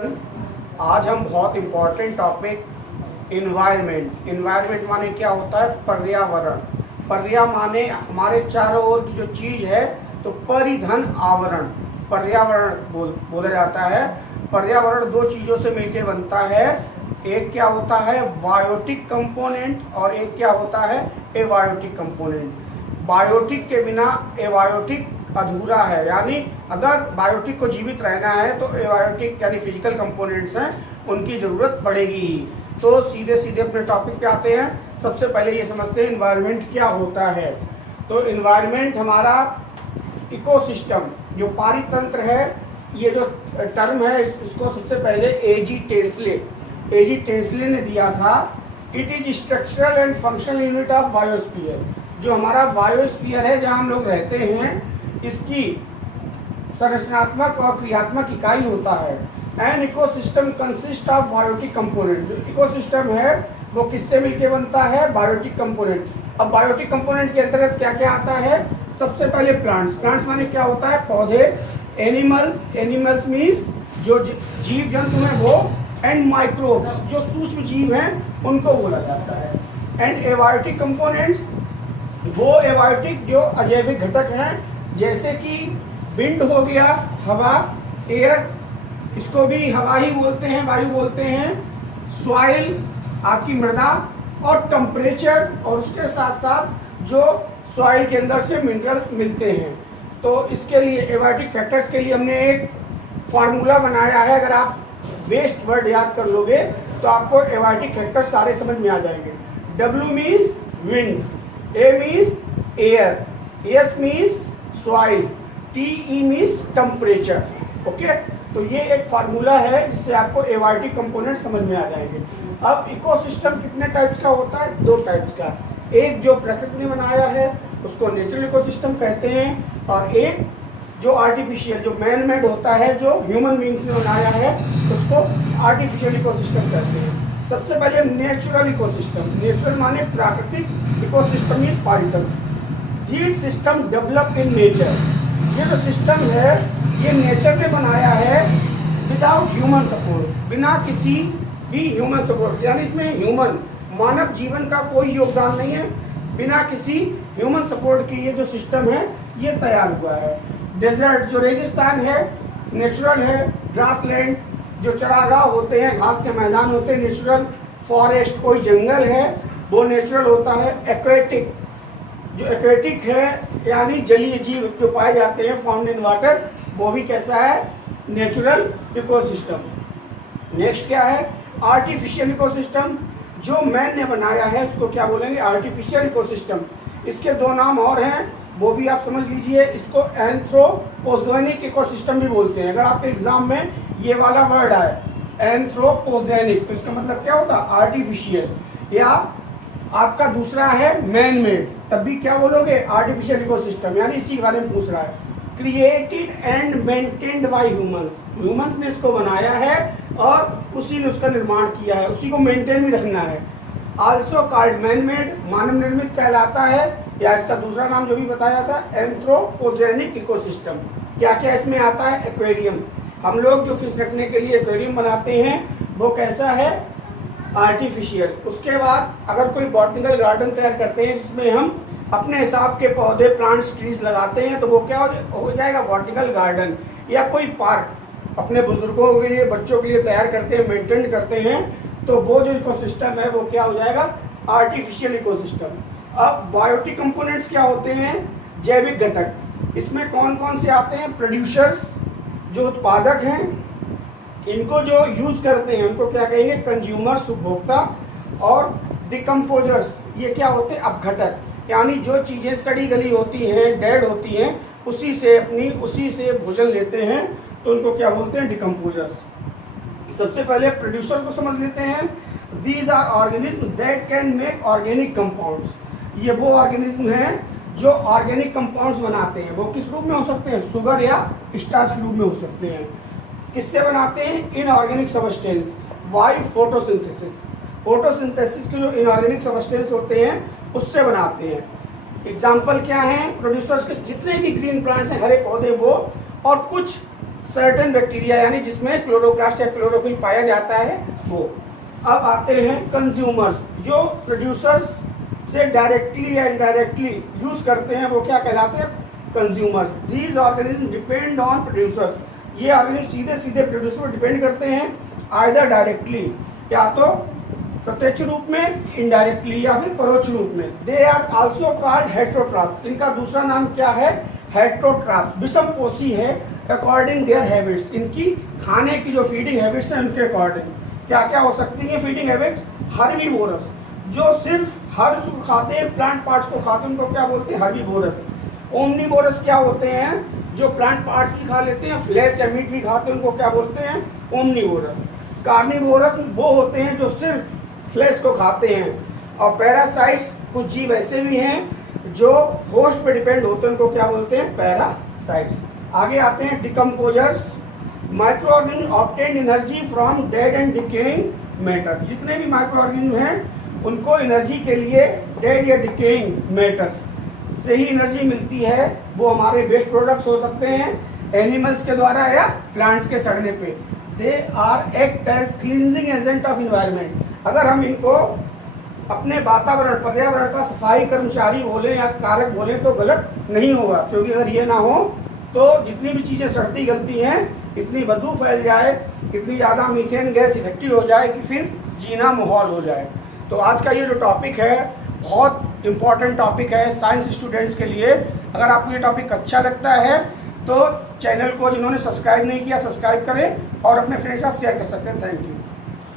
आज हम बहुत इम्पोर्टेंट टॉपिक इन्वायरमेंट माने क्या होता है? पर्यावरण। पर्या माने हमारे चारों ओर की जो चीज है, तो परिधन आवरण पर्यावरण बोला जाता है। पर्यावरण दो चीजों से मिलकर बनता है। एक क्या होता है? बायोटिक कंपोनेंट, और एक क्या होता है? Abiotic component. बायोटिक के बिना एबायोटिक अधूरा है, यानी अगर बायोटिक को जीवित रहना है तो एबायोटिक यानी फिजिकल कंपोनेंट्स हैं, उनकी ज़रूरत पड़ेगी ही। तो सीधे सीधे अपने टॉपिक पे आते हैं। सबसे पहले ये समझते हैं इन्वायरमेंट क्या होता है। तो इन्वायरमेंट हमारा इकोसिस्टम, जो पारितंत्र है, ये जो टर्म है इसको सबसे पहले एजी टेंसले ने दिया था। It is structural and functional unit of biosphere. जो हमारा बायोस्फीयर है, जहाँ हम लोग रहते हैं, इसकी संरचनात्मक और क्रियात्मक इकाई होता है। An ecosystem consist of biotic component. Ecosystem है वो किससे मिलकर बनता है? Biotic component. अब बायोटिक कंपोनेंट के अंतर्गत क्या क्या आता है? सबसे पहले प्लांट्स माने क्या होता है? पौधे। एनिमल्स मीन्स जो जीव जंतु हैं वो, एंड माइक्रोब्स जो सूक्ष्म जीव हैं उनको बोला जाता है। एंड एबायोटिक कंपोनेंट्स वो एबायोटिक जो अजैविक घटक हैं, जैसे कि विंड हो गया, हवा, एयर, इसको भी हवा ही बोलते हैं, वायु बोलते हैं। सॉइल आपकी मृदा, और टेम्परेचर, और उसके साथ साथ जो सॉइल के अंदर से मिनरल्स मिलते हैं। तो इसके लिए एबायोटिक फैक्टर्स के लिए हमने एक फार्मूला बनाया है। अगर आप वेस्ट वर्ड याद कर लोगे तो आपको एबायोटिक फैक्टर्स सारे समझ में आ जाएंगे। W means wind, A means air, S means soil, TE means temperature. Okay, तो ये एक फार्मूला है जिससे आपको एबायोटिक कंपोनेंट समझ में आ जाएंगे। अब इकोसिस्टम कितने टाइप्स का होता है? दो टाइप्स का। एक जो प्रकृति ने बनाया है उसको नेचुरल इकोसिस्टम कहते हैं, और एक जो आर्टिफिशियल, जो मैन मेड होता है, जो ह्यूमन बींग्स ने बनाया है, उसको आर्टिफिशियल इकोसिस्टम कहते हैं। सबसे पहले नेचुरल इकोसिस्टम। नेचुरल माने प्राकृतिक, इकोसिस्टम मीन्स पारितंत्र। जीव सिस्टम डेवलप इन नेचर। ये जो सिस्टम है ये नेचर ने बनाया है विदाउट ह्यूमन सपोर्ट, बिना किसी भी ह्यूमन सपोर्ट, यानी इसमें ह्यूमन मानव जीवन का कोई योगदान नहीं है। बिना किसी ह्यूमन सपोर्ट के ये जो सिस्टम है ये तैयार हुआ है। डेजर्ट जो रेगिस्तान है नेचुरल है। ग्रासलैंड जो चरागाह होते हैं, घास के मैदान होते हैं, नेचुरल। फॉरेस्ट कोई जंगल है वो नेचुरल होता है। एक्वेटिक जो एक्वेटिक है यानी जलीय जीव जो पाए जाते हैं फाउंड इन वाटर, वो भी कैसा है? Natural ecosystem. नेक्स्ट क्या है? Artificial ecosystem. जो मैन ने बनाया है उसको क्या बोलेंगे? Artificial ecosystem. इसके दो नाम और हैं, वो भी आप समझ लीजिए। इसको एंथ्रोपोजेनिक इकोसिस्टम भी बोलते हैं। अगर आपके एग्जाम में ये वाला वर्ड आए एंथ्रोपोजेनिक, तो इसका मतलब क्या होता? आर्टिफिशियल। या आपका दूसरा है मैन मेड, तब भी क्या बोलोगे? आर्टिफिशियल इकोसिस्टम, यानी इसी के बारे में पूछ रहा है। Created and maintained by humans ने इसको बनाया है और उसी ने उसका निर्माण किया है, उसी को मेंटेन भी रखना है। आल्सो कॉल्ड मैन मेड, मानव निर्मित कहलाता है, या इसका दूसरा नाम जो भी बताया था एंथ्रोपोजेनिक इकोसिस्टम। क्या क्या इसमें आता है? एक्वेरियम। हम लोग जो फिश रखने के लिए एक्वेरियम बनाते हैं वो कैसा है? आर्टिफिशियल। उसके बाद अगर कोई बॉटनिकल गार्डन तैयार करते हैं जिसमें हम अपने हिसाब के पौधे, प्लांट्स, ट्रीज लगाते हैं, तो वो क्या हो जाएगा? Botanical garden. या कोई पार्क अपने बुजुर्गों के लिए, बच्चों के लिए तैयार करते हैं, मेंटेन करते हैं, तो वो जो इकोसिस्टम है वो क्या हो जाएगा? Artificial ecosystem. अब बायोटिक कंपोनेंट्स क्या होते हैं? जैविक घटक। इसमें कौन कौन से आते हैं? प्रोड्यूसर्स जो उत्पादक हैं, इनको जो यूज करते हैं उनको क्या कहेंगे? कंज्यूमर्स, उपभोक्ता। और डिकम्पोजर्स, ये क्या होते हैं? अपघटक, यानी जो चीजें सड़ी गली होती हैं, डेड होती हैं, उसी से भोजन लेते हैं, तो उनको क्या बोलते हैं? डिकम्पोजर्स। सबसे पहले प्रोड्यूसर्स को समझ लेते हैं। These are organism that can make organic compounds. ये वो ऑर्गेनिज्म हैं जो ऑर्गेनिक कंपाउंड्स बनाते हैं। वो किस रूप में हो सकते हैं? शुगर या स्टार्च के रूप में हो सकते हैं। किससे बनाते हैं? Inorganic substance. Why? Photosynthesis. Photosynthesis के जो इनऑर्गेनिक सबस्टेंस होते हैं उससे बनाते हैं। एग्जाम्पल क्या है प्रोड्यूसर्स के? जितने भी ग्रीन प्लांट्स हैं, हरे पौधे, वो और कुछ सर्टेन बैक्टीरिया यानी जिसमें क्लोरोप्लास्ट या क्लोरोफिल पाया जाता है वो। अब आते हैं कंज्यूमर्स, जो प्रोड्यूसर्स से डायरेक्टली या इनडायरेक्टली यूज करते हैं वो क्या कहलाते हैं? Consumers. These organism depend on producers, ये ऑर्गेनिज्म सीधे सीधे प्रोड्यूसर पर डिपेंड करते हैं, आइदर डायरेक्टली या तो प्रत्यक्ष रूप में, इनडायरेक्टली या फिर परोक्ष रूप में। They are also called heterotroph, इनका दूसरा नाम क्या है? हेटेरोट्रॉफ। विषमपोषी है अकॉर्डिंग देयर हैबिट्स, इनकी खाने की जो फीडिंग हैबिट्स हैं उनके अकॉर्डिंग। क्या क्या हो सकती है फीडिंग हैबिट्स? हर्बीवोरस, जो सिर्फ हर्ब्स को खाते हैं, प्लांट पार्ट्स को खाते हैं, उनको क्या बोलते हैं? हर्बीवोरस। ओमनीवोरस क्या होते हैं? जो प्लांट पार्ट्स भी खा लेते हैं, फ्लैश या मीट भी खाते हैं, उनको क्या बोलते हैं? ओमनीवोरस। कार्निवोरस वो होते हैं जो सिर्फ फ्लैश को खाते हैं। और पैरासाइट्स, कुछ जीव ऐसे भी हैं जो होस्ट पे डिपेंड होते हैं, उनको क्या बोलते हैं? पैरासाइट्स। आगे आते हैं decomposers. Micro organism obtain energy from dead and decaying matter, जितने भी माइक्रो ऑर्गेनिज्म हैं उनको एनर्जी के लिए डेड या डिकेइंग मैटर्स से ही एनर्जी मिलती है। वो हमारे वेस्ट प्रोडक्ट्स हो सकते हैं एनिमल्स के द्वारा या प्लांट्स के सड़ने पे। They are act as cleansing agent of environment. अगर हम इनको अपने वातावरण, पर्यावरण का सफाई कर्मचारी बोले या कारक बोले तो गलत नहीं होगा, क्योंकि अगर ये ना हो तो जितनी भी चीज़ें सड़ती गलती हैं, इतनी बदबू फैल जाए, इतनी ज़्यादा मीथेन गैस इफेक्टिव हो जाए कि फिर जीना मुहाल हो जाए। तो आज का ये जो टॉपिक है बहुत इम्पॉर्टेंट टॉपिक है साइंस स्टूडेंट्स के लिए। अगर आपको ये टॉपिक अच्छा लगता है तो चैनल को जिन्होंने सब्सक्राइब नहीं किया सब्सक्राइब करें और अपने फ्रेंड्स के साथ शेयर कर सकते हैं। Thank you.